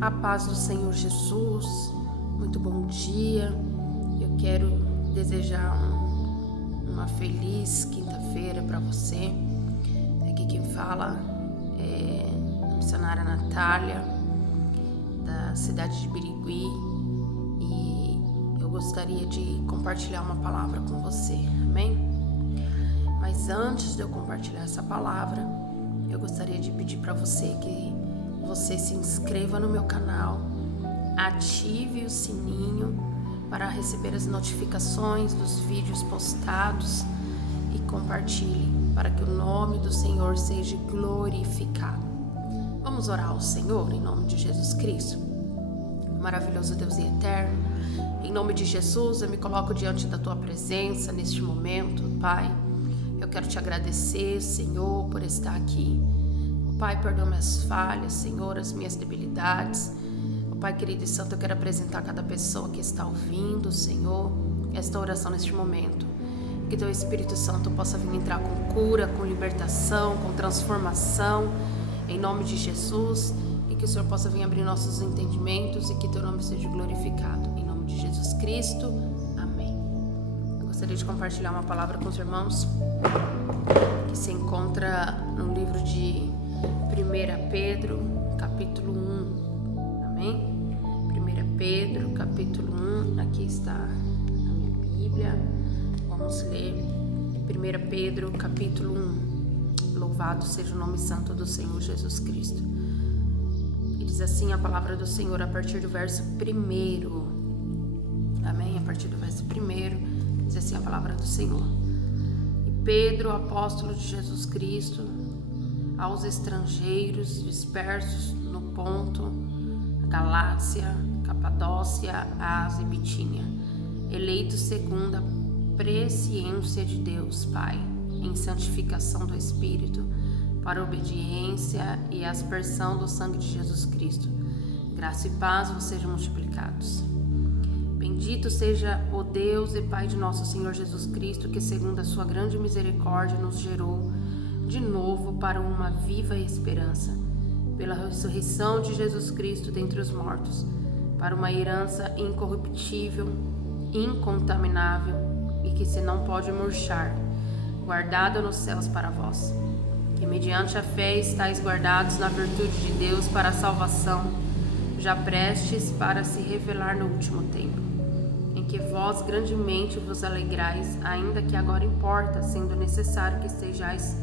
A paz do Senhor Jesus, muito bom dia. Eu quero desejar uma feliz quinta-feira para você. Aqui quem fala é a missionária Natália, da cidade de Birigui, e eu gostaria de compartilhar uma palavra com você, amém? Mas antes de eu compartilhar essa palavra, eu gostaria de pedir para você que você se inscreva no meu canal, ative o sininho para receber as notificações dos vídeos postados e compartilhe para que o nome do Senhor seja glorificado. Vamos orar ao Senhor em nome de Jesus Cristo. Maravilhoso Deus e eterno, em nome de Jesus eu me coloco diante da tua presença neste momento, Pai. Eu quero te agradecer, Senhor, por estar aqui. Pai, perdoa minhas falhas, Senhor, as minhas debilidades. Pai querido e santo, eu quero apresentar cada pessoa que está ouvindo, Senhor, esta oração neste momento. Que teu Espírito Santo possa vir entrar com cura, com libertação, com transformação, em nome de Jesus. E que o Senhor possa vir abrir nossos entendimentos e que teu nome seja glorificado. Em nome de Jesus Cristo, amém. Eu gostaria de compartilhar uma palavra com os irmãos que se encontra no livro de 1 Pedro, capítulo 1, amém? 1 Pedro, capítulo 1, aqui está a minha Bíblia, vamos ler 1 Pedro, capítulo 1, louvado seja o nome santo do Senhor Jesus Cristo. E diz assim a palavra do Senhor a partir do verso 1, amém? A partir do verso 1, diz assim a palavra do Senhor. E Pedro, apóstolo de Jesus Cristo, aos estrangeiros dispersos no Ponto, Galácia, Capadócia, Ásia e Bitínia, eleitos segundo a presciência de Deus Pai, em santificação do Espírito, para a obediência e a aspersão do sangue de Jesus Cristo. Graça e paz vos sejam multiplicados. Bendito seja o Deus e Pai de nosso Senhor Jesus Cristo, que segundo a sua grande misericórdia nos gerou de novo para uma viva esperança, pela ressurreição de Jesus Cristo dentre os mortos, para uma herança incorruptível, incontaminável e que se não pode murchar, guardada nos céus para vós, que mediante a fé estáis guardados na virtude de Deus para a salvação, já prestes para se revelar no último tempo, em que vós grandemente vos alegrais, ainda que agora importa, sendo necessário que estejais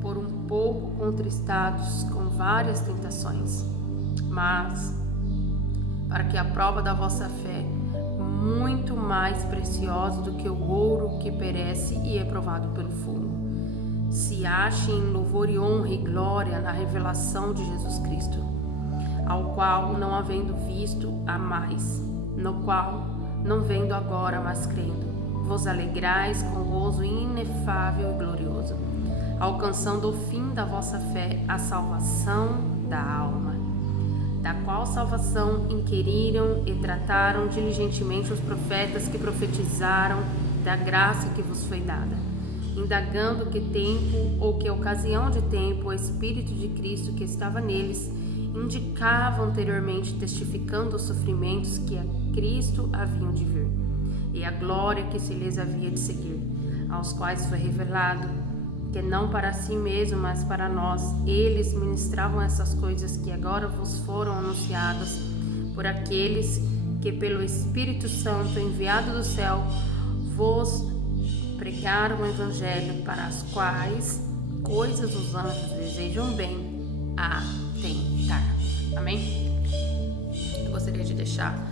por um pouco contristados com várias tentações, mas para que a prova da vossa fé, muito mais preciosa do que o ouro que perece e é provado pelo fogo, se ache em louvor e honra e glória na revelação de Jesus Cristo, ao qual, não havendo visto, amais, no qual, não vendo agora, mas crendo, vos alegrais com gozo inefável e glorioso, alcançando o fim da vossa fé, a salvação da alma, da qual salvação inquiriram e trataram diligentemente os profetas que profetizaram da graça que vos foi dada, indagando que tempo ou que ocasião de tempo o Espírito de Cristo que estava neles indicava anteriormente, testificando os sofrimentos que a Cristo haviam de vir, e a glória que se lhes havia de seguir, aos quais foi revelado que não para si mesmo, mas para nós, eles ministravam essas coisas que agora vos foram anunciadas por aqueles que pelo Espírito Santo enviado do céu vos pregaram o Evangelho, para as quais coisas os anjos desejam bem atentar. Amém? Eu gostaria de deixar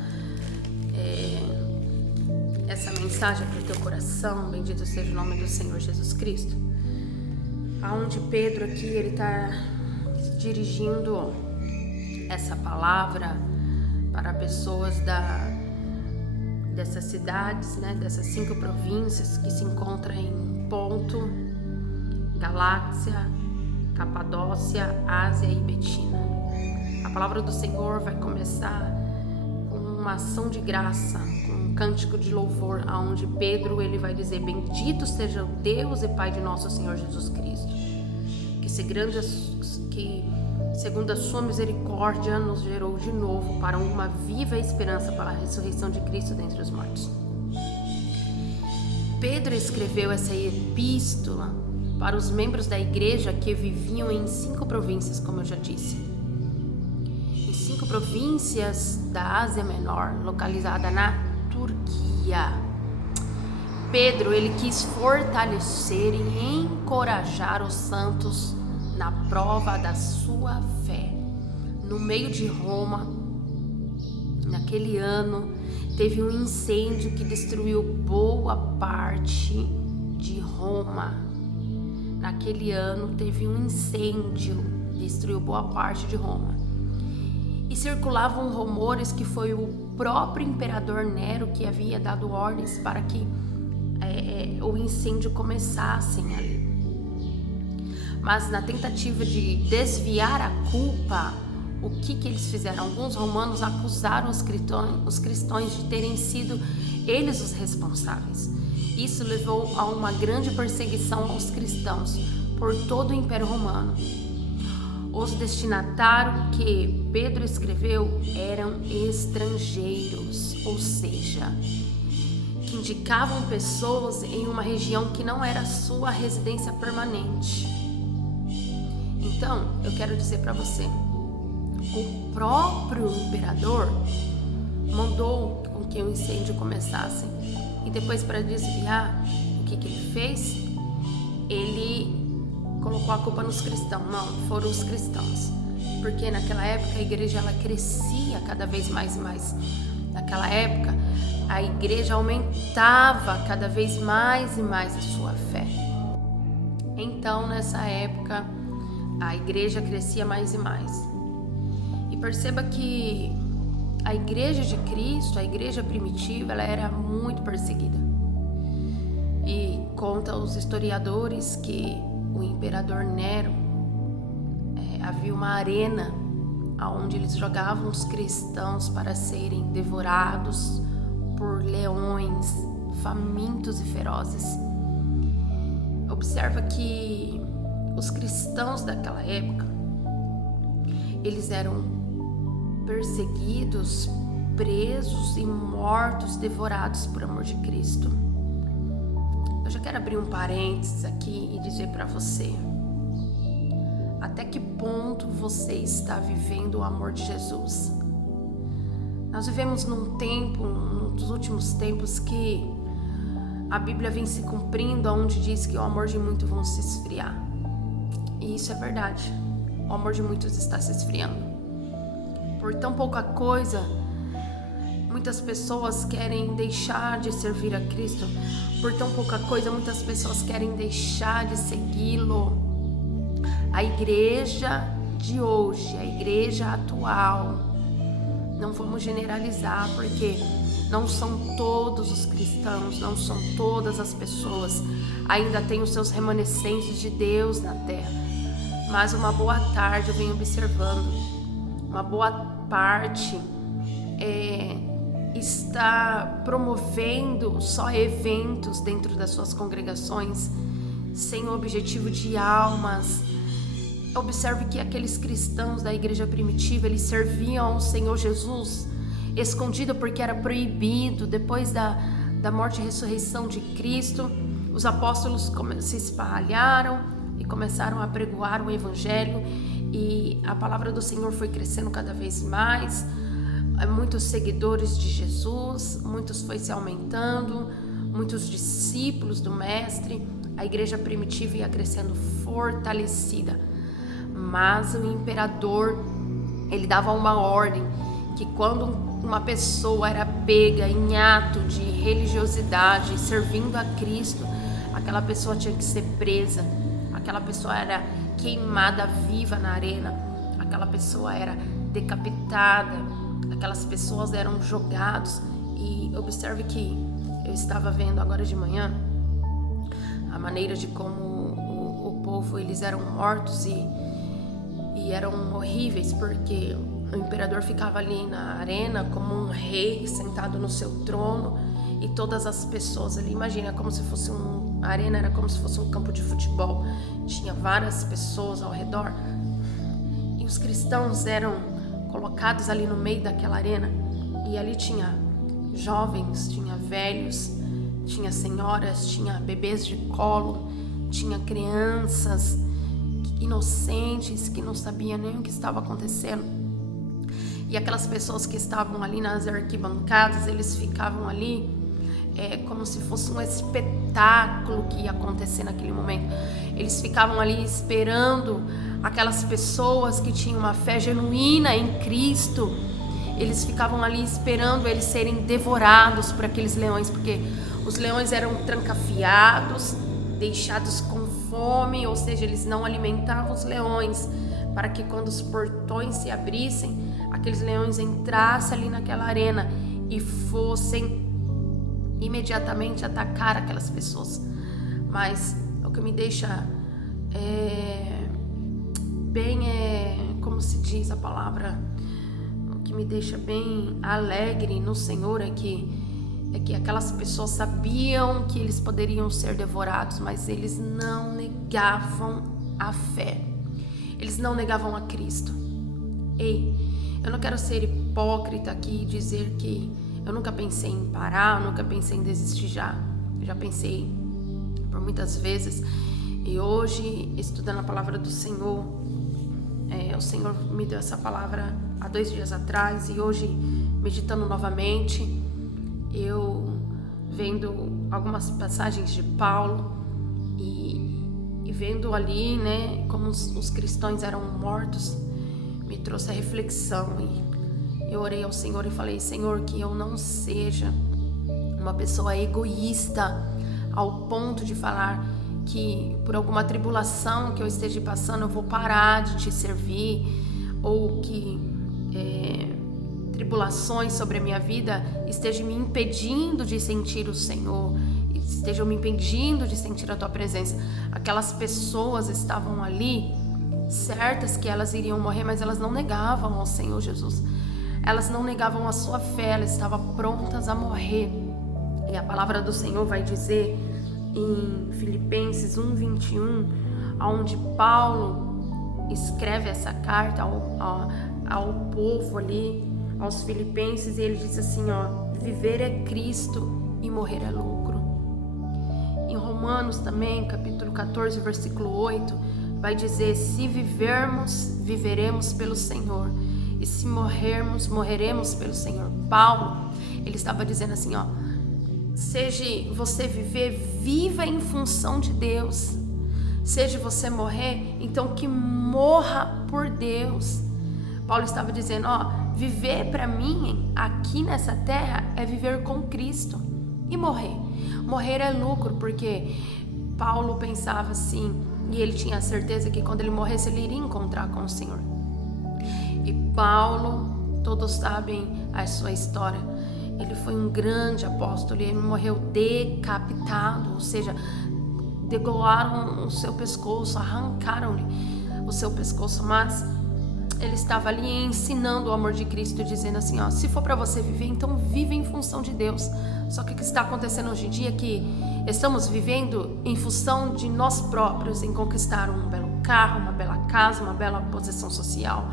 essa mensagem para o teu coração. Bendito seja o nome do Senhor Jesus Cristo. Aonde Pedro aqui ele está dirigindo essa palavra para pessoas dessas cidades, né, dessas 5 províncias que se encontram em Ponto, Galácia, Capadócia, Ásia e Bitínia. A palavra do Senhor vai começar com uma ação de graça, com um cântico de louvor, aonde Pedro ele vai dizer: bendito seja o Deus e Pai de nosso Senhor Jesus Cristo, que segundo a sua misericórdia, nos gerou de novo para uma viva esperança para a ressurreição de Cristo dentre os mortos. Pedro escreveu essa epístola para os membros da igreja que viviam em 5 províncias, como eu já disse. Em 5 províncias da Ásia Menor, localizada na Turquia. Pedro, ele quis fortalecer e encorajar os santos na prova da sua fé. No meio de Roma, naquele ano, teve um incêndio que destruiu boa parte de Roma. Naquele ano, teve um incêndio que destruiu boa parte de Roma. E circulavam rumores que foi o próprio imperador Nero que havia dado ordens para que o incêndio começasse ali. Mas na tentativa de desviar a culpa, o que eles fizeram? Alguns romanos acusaram os cristãos de terem sido eles os responsáveis. Isso levou a uma grande perseguição aos cristãos por todo o Império Romano. Os destinatários que Pedro escreveu eram estrangeiros, ou seja, que indicavam pessoas em uma região que não era sua residência permanente. Então, eu quero dizer para você, o próprio imperador mandou com que o incêndio começasse. E depois, para desviar, o que ele fez? Ele colocou a culpa nos cristãos. Não, foram os cristãos. Porque naquela época a igreja ela crescia cada vez mais e mais. Naquela época a igreja aumentava cada vez mais e mais a sua fé. Então, nessa época, a igreja crescia mais e mais. E perceba que a igreja de Cristo, a igreja primitiva, ela era muito perseguida. E conta os historiadores que o imperador Nero havia uma arena onde eles jogavam os cristãos para serem devorados por leões famintos e ferozes. Observa que os cristãos daquela época, eles eram perseguidos, presos e mortos, devorados por amor de Cristo. Eu já quero abrir um parênteses aqui e dizer para você, até que ponto você está vivendo o amor de Jesus? Nós vivemos num tempo, nos últimos tempos, que a Bíblia vem se cumprindo, onde diz que o amor de muitos vão se esfriar. E isso é verdade. O amor de muitos está se esfriando. Por tão pouca coisa, muitas pessoas querem deixar de servir a Cristo. Por tão pouca coisa, muitas pessoas querem deixar de segui-lo. A igreja de hoje, a igreja atual, não vamos generalizar, porque não são todos os cristãos, não são todas as pessoas, ainda tem os seus remanescentes de Deus na terra. Mas uma boa tarde eu venho observando, uma boa parte está promovendo só eventos dentro das suas congregações, sem o objetivo de almas. Observe que aqueles cristãos da igreja primitiva, eles serviam ao Senhor Jesus escondido, porque era proibido. Depois da morte e ressurreição de Cristo, os apóstolos se espalharam e começaram a pregoar o evangelho, e a palavra do Senhor foi crescendo cada vez mais. Muitos seguidores de Jesus, muitos foi se aumentando, muitos discípulos do mestre. A igreja primitiva ia crescendo fortalecida. Mas o imperador, ele dava uma ordem que quando uma pessoa era pega em ato de religiosidade, servindo a Cristo, aquela pessoa tinha que ser presa, aquela pessoa era queimada viva na arena, aquela pessoa era decapitada, aquelas pessoas eram jogadas. E observe que eu estava vendo agora de manhã a maneira de como o povo, eles eram mortos e eram horríveis, porque o imperador ficava ali na arena como um rei sentado no seu trono, e todas as pessoas ali, imagina, como se fosse a arena era como se fosse um campo de futebol, tinha várias pessoas ao redor, e os cristãos eram colocados ali no meio daquela arena, e ali tinha jovens, tinha velhos, tinha senhoras, tinha bebês de colo, tinha crianças inocentes que não sabiam nem o que estava acontecendo. E aquelas pessoas que estavam ali nas arquibancadas, eles ficavam ali como se fosse um espetáculo que ia acontecer naquele momento. Eles ficavam ali esperando aquelas pessoas que tinham uma fé genuína em Cristo. Eles ficavam ali esperando eles serem devorados por aqueles leões, porque os leões eram trancafiados, deixados com fome, ou seja, eles não alimentavam os leões, para que quando os portões se abrissem, aqueles leões entrassem ali naquela arena e fossem imediatamente atacar aquelas pessoas. Mas o que me deixa como se diz a palavra, o que me deixa bem alegre no Senhor é que aquelas pessoas sabiam que eles poderiam ser devorados, mas eles não negavam a fé, eles não negavam a Cristo. Ei, eu não quero ser hipócrita aqui e dizer que eu nunca pensei em parar, eu nunca pensei em desistir já pensei por muitas vezes. E hoje, estudando a palavra do Senhor, o Senhor me deu essa palavra há 2 dias atrás, e hoje, meditando novamente, eu vendo algumas passagens de Paulo e vendo ali, né, como os cristãos eram mortos, me trouxe a reflexão. E eu orei ao Senhor e falei: Senhor, que eu não seja uma pessoa egoísta ao ponto de falar que por alguma tribulação que eu esteja passando eu vou parar de te servir, ou que tribulações sobre a minha vida estejam me impedindo de sentir o Senhor, estejam me impedindo de sentir a tua presença. Aquelas pessoas estavam ali certas que elas iriam morrer, mas elas não negavam ao Senhor Jesus, elas não negavam a sua fé, elas estavam prontas a morrer. E a palavra do Senhor vai dizer em Filipenses 1:21, onde Paulo escreve essa carta ao povo ali, aos filipenses, e ele diz assim, viver é Cristo e morrer é lucro. Em Romanos também, capítulo 14, versículo 8, vai dizer: se vivermos, viveremos pelo Senhor, e se morrermos, morreremos pelo Senhor. Paulo, ele estava dizendo assim, seja você viver, viva em função de Deus. Seja você morrer, então que morra por Deus. Paulo estava dizendo, viver para mim aqui nessa terra é viver com Cristo. E morrer é lucro, porque Paulo pensava assim, e ele tinha a certeza que quando ele morresse ele iria encontrar com o Senhor. E Paulo, todos sabem a sua história, ele foi um grande apóstolo, e ele morreu decapitado, ou seja, degolaram o seu pescoço, arrancaram-lhe o seu pescoço, mas ele estava ali ensinando o amor de Cristo, dizendo assim, se for para você viver, então vive em função de Deus. Só que o que está acontecendo hoje em dia é que estamos vivendo em função de nós próprios, em conquistar um belo carro, uma bela casa, uma bela posição social,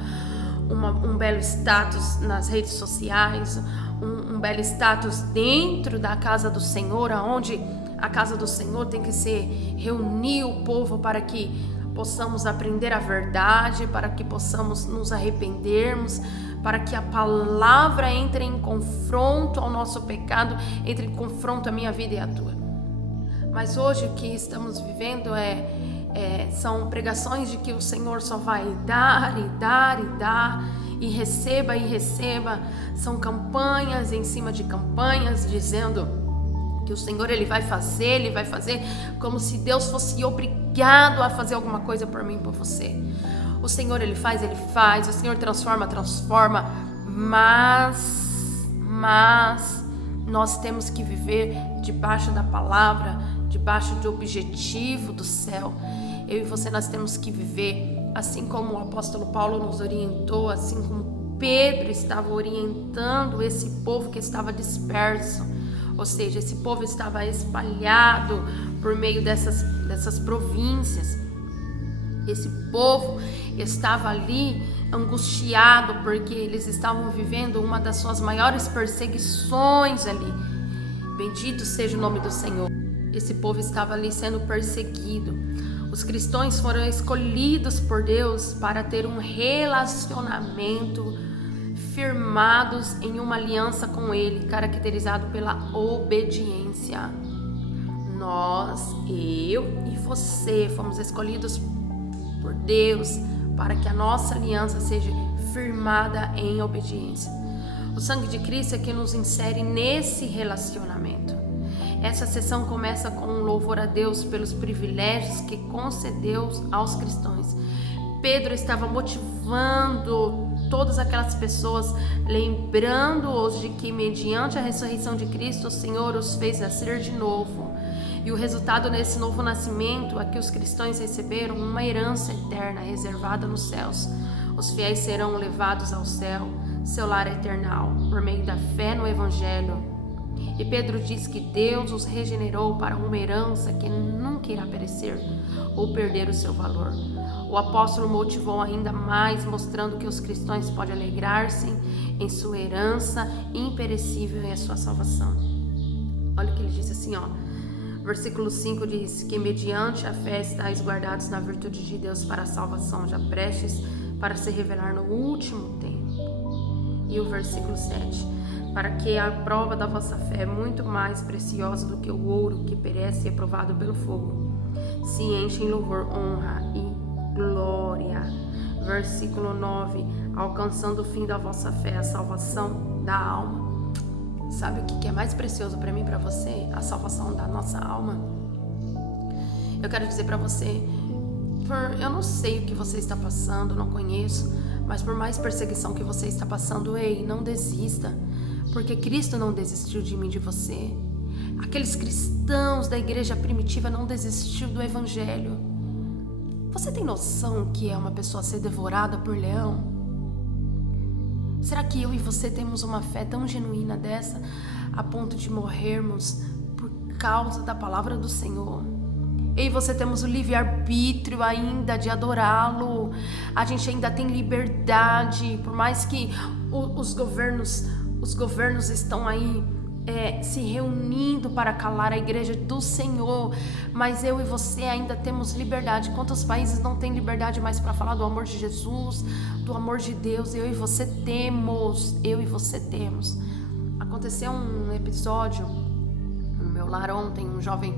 um belo status nas redes sociais, um belo status dentro da casa do Senhor, onde a casa do Senhor tem que ser reunir o povo para que possamos aprender a verdade, para que possamos nos arrependermos, para que a palavra entre em confronto ao nosso pecado, entre em confronto à minha vida e à tua. Mas hoje o que estamos vivendo são pregações de que o Senhor só vai dar e dar e dar, e receba e receba. São campanhas em cima de campanhas, dizendo que o Senhor ele vai fazer, como se Deus fosse obrigado a fazer alguma coisa por mim e por você. O Senhor ele faz, o Senhor transforma, mas nós temos que viver debaixo da palavra, debaixo do objetivo do céu. Eu e você, nós temos que viver assim como o apóstolo Paulo nos orientou, assim como Pedro estava orientando esse povo que estava disperso. Ou seja, esse povo estava espalhado por meio dessas províncias. Esse povo estava ali angustiado, porque eles estavam vivendo uma das suas maiores perseguições ali. Bendito seja o nome do Senhor. Esse povo estava ali sendo perseguido. Os cristãos foram escolhidos por Deus para ter um relacionamento firmados em uma aliança com Ele, caracterizado pela obediência. Nós, eu e você, fomos escolhidos por Deus para que a nossa aliança seja firmada em obediência. O sangue de Cristo é que nos insere nesse relacionamento. Essa sessão começa com um louvor a Deus pelos privilégios que concedeu aos cristãos. Pedro estava motivando todas aquelas pessoas, lembrando-os de que mediante a ressurreição de Cristo, o Senhor os fez nascer de novo. E o resultado nesse novo nascimento é que os cristãos receberam uma herança eterna reservada nos céus. Os fiéis serão levados ao céu, seu lar eternal, por meio da fé no Evangelho. E Pedro diz que Deus os regenerou para uma herança que nunca irá perecer ou perder o seu valor. O apóstolo motivou ainda mais, mostrando que os cristãos podem alegrar-se em sua herança imperecível e em sua salvação. Olha o que ele diz assim, ó. Versículo 5 diz que mediante a fé estáis guardados na virtude de Deus para a salvação, já prestes para se revelar no último tempo. E o versículo 7, para que a prova da vossa fé é muito mais preciosa do que o ouro que perece e é provado pelo fogo, se enche em louvor, honra e glória. Versículo 9, alcançando o fim da vossa fé, a salvação da alma. Sabe o que é mais precioso para mim e para você? A salvação da nossa alma. Eu quero dizer para você, eu não sei o que você está passando, não conheço, mas por mais perseguição que você está passando, ei, não desista, porque Cristo não desistiu de mim, de você. Aqueles cristãos da igreja primitiva não desistiu do Evangelho. Você tem noção que é uma pessoa ser devorada por leão? Será que eu e você temos uma fé tão genuína dessa, a ponto de morrermos por causa da palavra do Senhor? Eu e você temos o livre-arbítrio ainda de adorá-lo. A gente ainda tem liberdade, por mais que os governos estão aí se reunindo para calar a igreja do Senhor, mas eu e você ainda temos liberdade. Quantos países não têm liberdade mais para falar do amor de Jesus, do amor de Deus? Eu e você temos. Aconteceu um episódio no meu lar ontem. Um jovem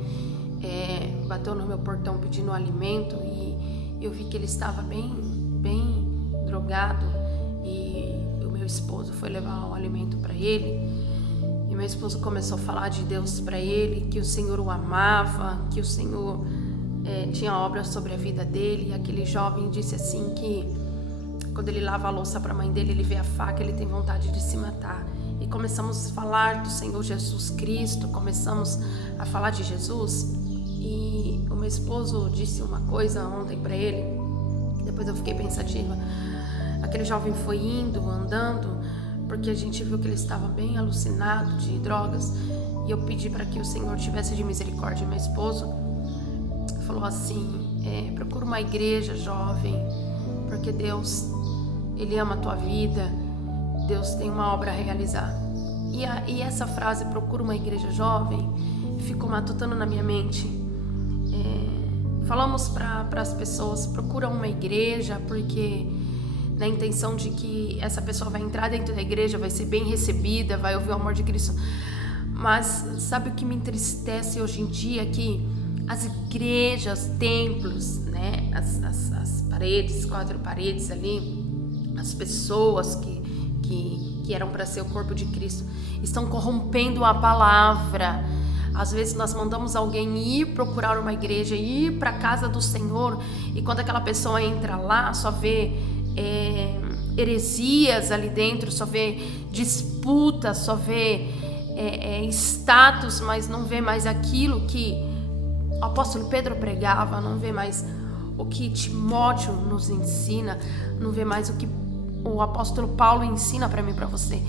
bateu no meu portão pedindo alimento e eu vi que ele estava bem drogado, e o meu esposo foi levar o alimento para ele. E meu esposo começou a falar de Deus para ele, que o Senhor o amava, que o Senhor tinha obras sobre a vida dele. E aquele jovem disse assim que quando ele lava a louça para a mãe dele, ele vê a faca, ele tem vontade de se matar. E começamos a falar do Senhor Jesus Cristo, começamos a falar de Jesus. E o meu esposo disse uma coisa ontem para ele, depois eu fiquei pensativa. Aquele jovem foi indo, andando, porque a gente viu que ele estava bem alucinado de drogas, e eu pedi para que o Senhor tivesse de misericórdia. Meu esposo falou assim, procura uma igreja, jovem, porque Deus, Ele ama a tua vida, Deus tem uma obra a realizar. E essa frase, procura uma igreja, jovem, ficou matutando na minha mente. Falamos para as pessoas, procura uma igreja, porque na intenção de que essa pessoa vai entrar dentro da igreja, vai ser bem recebida, vai ouvir o amor de Cristo. Mas sabe o que me entristece hoje em dia? Que as igrejas, templos, né, as paredes, 4 paredes ali, as pessoas que eram para ser o corpo de Cristo, estão corrompendo a palavra. Às vezes nós mandamos alguém ir procurar uma igreja, ir para a casa do Senhor, e quando aquela pessoa entra lá, só vê heresias ali dentro, só vê disputa, só vê status, mas não vê mais aquilo que o apóstolo Pedro pregava, não vê mais o que Timóteo nos ensina, não vê mais o que o apóstolo Paulo ensina para mim e para você.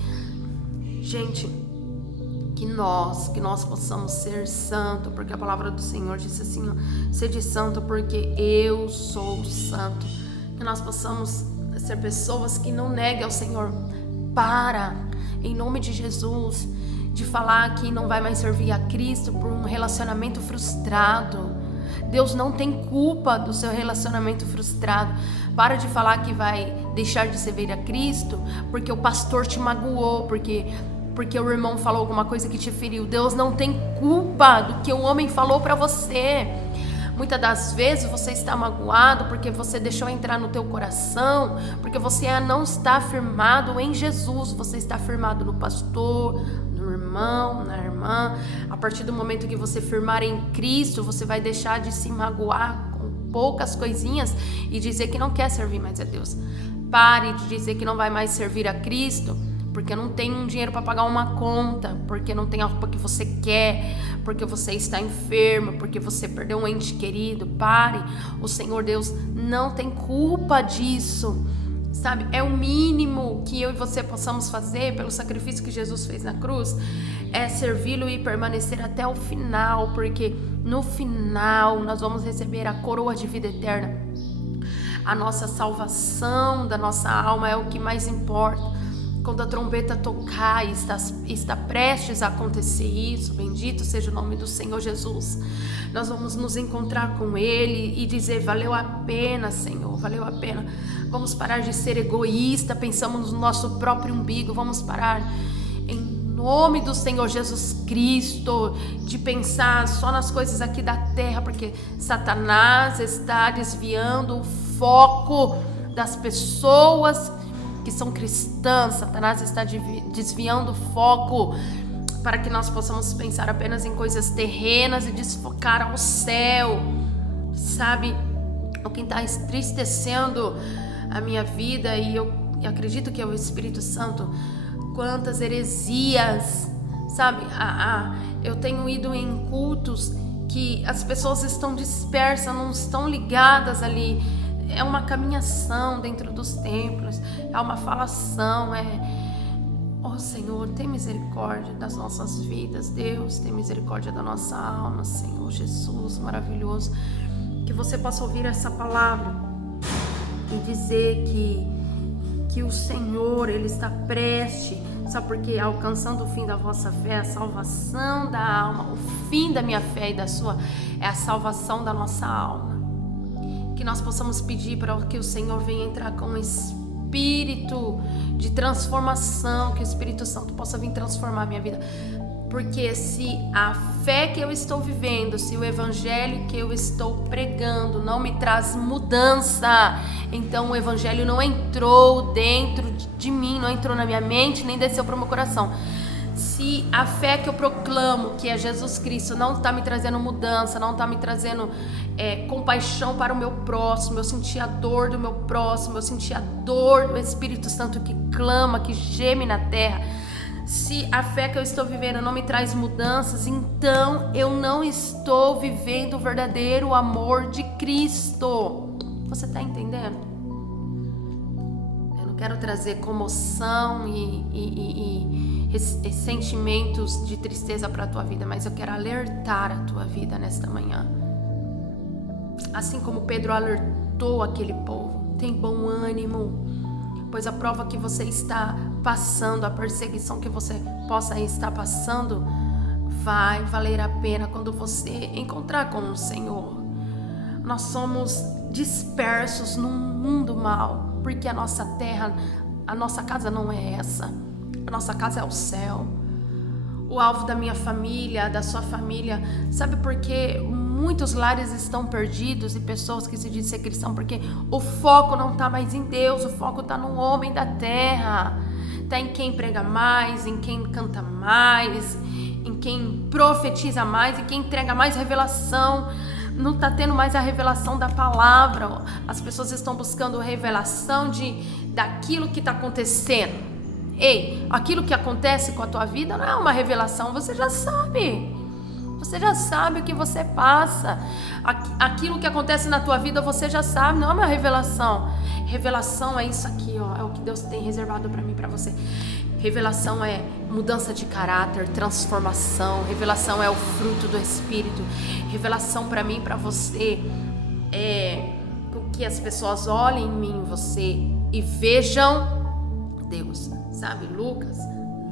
Gente, que nós possamos ser santo, porque a palavra do Senhor disse assim, ó, sede santo porque eu sou santo. Que nós possamos ser pessoas que não neguem ao Senhor. Para, em nome de Jesus, de falar que não vai mais servir a Cristo por um relacionamento frustrado. Deus não tem culpa do seu relacionamento frustrado. Para de falar que vai deixar de servir a Cristo porque o pastor te magoou, porque o irmão falou alguma coisa que te feriu. Deus não tem culpa do que o homem falou para você. Muitas das vezes você está magoado porque você deixou entrar no teu coração, porque você não está firmado em Jesus. Você está firmado no pastor, no irmão, na irmã. A partir do momento que você firmar em Cristo, você vai deixar de se magoar com poucas coisinhas e dizer que não quer servir mais a Deus. Pare de dizer que não vai mais servir a Cristo porque não tem um dinheiro para pagar uma conta, porque não tem a roupa que você quer, porque você está enfermo, porque você perdeu um ente querido. Pare, o Senhor Deus não tem culpa disso, sabe? É o mínimo que eu e você possamos fazer pelo sacrifício que Jesus fez na cruz, é servi-lo e permanecer até o final, porque no final nós vamos receber a coroa de vida eterna. A nossa salvação da nossa alma é o que mais importa. Quando a trombeta tocar e está prestes a acontecer isso, bendito seja o nome do Senhor Jesus, nós vamos nos encontrar com Ele e dizer: valeu a pena, Senhor, valeu a pena. Vamos parar de ser egoísta, pensamos no nosso próprio umbigo. Vamos parar, em nome do Senhor Jesus Cristo, de pensar só nas coisas aqui da terra, porque Satanás está desviando o foco das pessoas que são cristãs. Satanás está desviando o foco para que nós possamos pensar apenas em coisas terrenas e desfocar ao céu, sabe? O que está entristecendo a minha vida, e eu acredito que é o Espírito Santo, quantas heresias, sabe? Eu tenho ido em cultos que as pessoas estão dispersas, não estão ligadas ali. É uma caminhação dentro dos templos, é uma falação, oh Senhor, tem misericórdia das nossas vidas. Deus, tem misericórdia da nossa alma, Senhor Jesus maravilhoso. Que você possa ouvir essa palavra e dizer que o Senhor, Ele está prestes, sabe por quê? Alcançando o fim da vossa fé, a salvação da alma. O fim da minha fé e da sua é a salvação da nossa alma. Que nós possamos pedir para que o Senhor venha entrar com um espírito de transformação, que o Espírito Santo possa vir transformar a minha vida. Porque se a fé que eu estou vivendo, se o evangelho que eu estou pregando não me traz mudança, então o evangelho não entrou dentro de mim, não entrou na minha mente, nem desceu para o meu coração. Se a fé que eu proclamo, que é Jesus Cristo, não está me trazendo mudança, não está me trazendo compaixão para o meu próximo, eu senti a dor do meu próximo, eu senti a dor do Espírito Santo que clama, que geme na terra. Se a fé que eu estou vivendo não me traz mudanças, então eu não estou vivendo o verdadeiro amor de Cristo. Você está entendendo? Eu não quero trazer comoção e sentimentos de tristeza para a tua vida, mas eu quero alertar a tua vida nesta manhã. Assim como Pedro alertou aquele povo, tem bom ânimo, pois a prova que você está passando, a perseguição que você possa estar passando, vai valer a pena quando você encontrar com o Senhor. Nós somos dispersos num mundo mal, porque a nossa terra, a nossa casa não é essa. A nossa casa é o céu. O alvo da minha família, da sua família, sabe por que muitos lares estão perdidos e pessoas que se dizem ser cristão? Porque o foco não está mais em Deus, o foco está no homem da terra. Está em quem prega mais, em quem canta mais, em quem profetiza mais, em quem entrega mais revelação. Não está tendo mais a revelação da palavra. As pessoas estão buscando revelação daquilo que está acontecendo. Ei, aquilo que acontece com a tua vida não é uma revelação, você já sabe. Você já sabe o que você passa. Aquilo que acontece na tua vida você já sabe, não é uma revelação. Revelação é isso aqui, ó, é o que Deus tem reservado para mim, para você. Revelação é mudança de caráter, transformação. Revelação é o fruto do Espírito. Revelação para mim, para você, é que as pessoas olhem em mim, você, e vejam Deus. Sabe, Lucas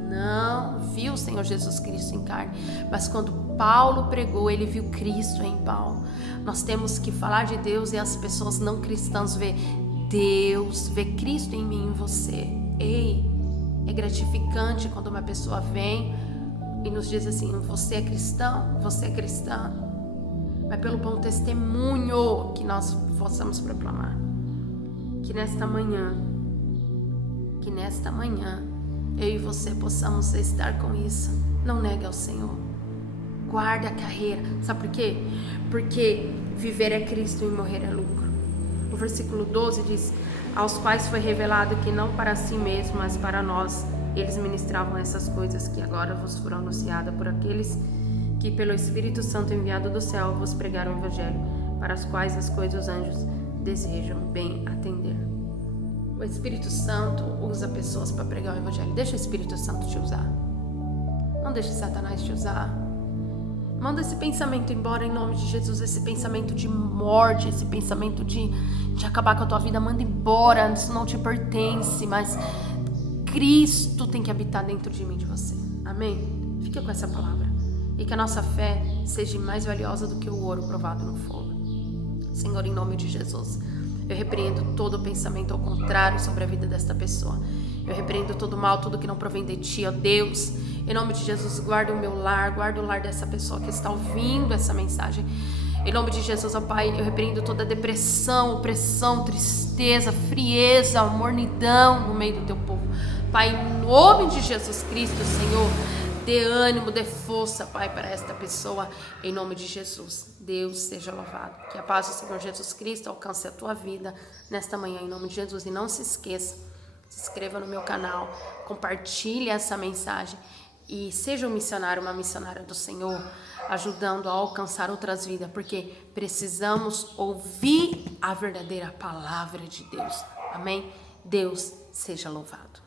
não viu o Senhor Jesus Cristo em carne, mas quando Paulo pregou, ele viu Cristo em Paulo. Nós temos que falar de Deus e as pessoas não cristãs ver Deus, ver Cristo em mim e em você. Ei, é gratificante quando uma pessoa vem e nos diz assim: você é cristão, você é cristã. Mas pelo bom testemunho que nós possamos proclamar. Que nesta manhã, eu e você possamos estar com isso. Não negue ao Senhor. Guarde a carreira. Sabe por quê? Porque viver é Cristo e morrer é lucro. O versículo 12 diz: aos quais foi revelado que não para si mesmo, mas para nós, eles ministravam essas coisas que agora vos foram anunciadas por aqueles que pelo Espírito Santo enviado do céu vos pregaram o Evangelho, para as quais as coisas os anjos desejam bem atender. O Espírito Santo usa pessoas para pregar o Evangelho. Deixa o Espírito Santo te usar. Não deixe Satanás te usar. Manda esse pensamento embora em nome de Jesus. Esse pensamento de morte, esse pensamento de acabar com a tua vida, manda embora. Isso não te pertence, mas Cristo tem que habitar dentro de mim, de você. Amém? Fica com essa palavra. E que a nossa fé seja mais valiosa do que o ouro provado no fogo. Senhor, em nome de Jesus, eu repreendo todo pensamento ao contrário sobre a vida desta pessoa. Eu repreendo todo mal, tudo que não provém de Ti, ó Deus. Em nome de Jesus, guarda o meu lar, guarda o lar dessa pessoa que está ouvindo essa mensagem. Em nome de Jesus, ó Pai, eu repreendo toda depressão, opressão, tristeza, frieza, mornidão no meio do Teu povo. Pai, em nome de Jesus Cristo, Senhor, dê ânimo, dê força, Pai, para esta pessoa, em nome de Jesus. Deus seja louvado. Que a paz do Senhor Jesus Cristo alcance a tua vida nesta manhã, em nome de Jesus. E não se esqueça, se inscreva no meu canal, compartilhe essa mensagem e seja um missionário, uma missionária do Senhor, ajudando a alcançar outras vidas, porque precisamos ouvir a verdadeira palavra de Deus. Amém? Deus seja louvado.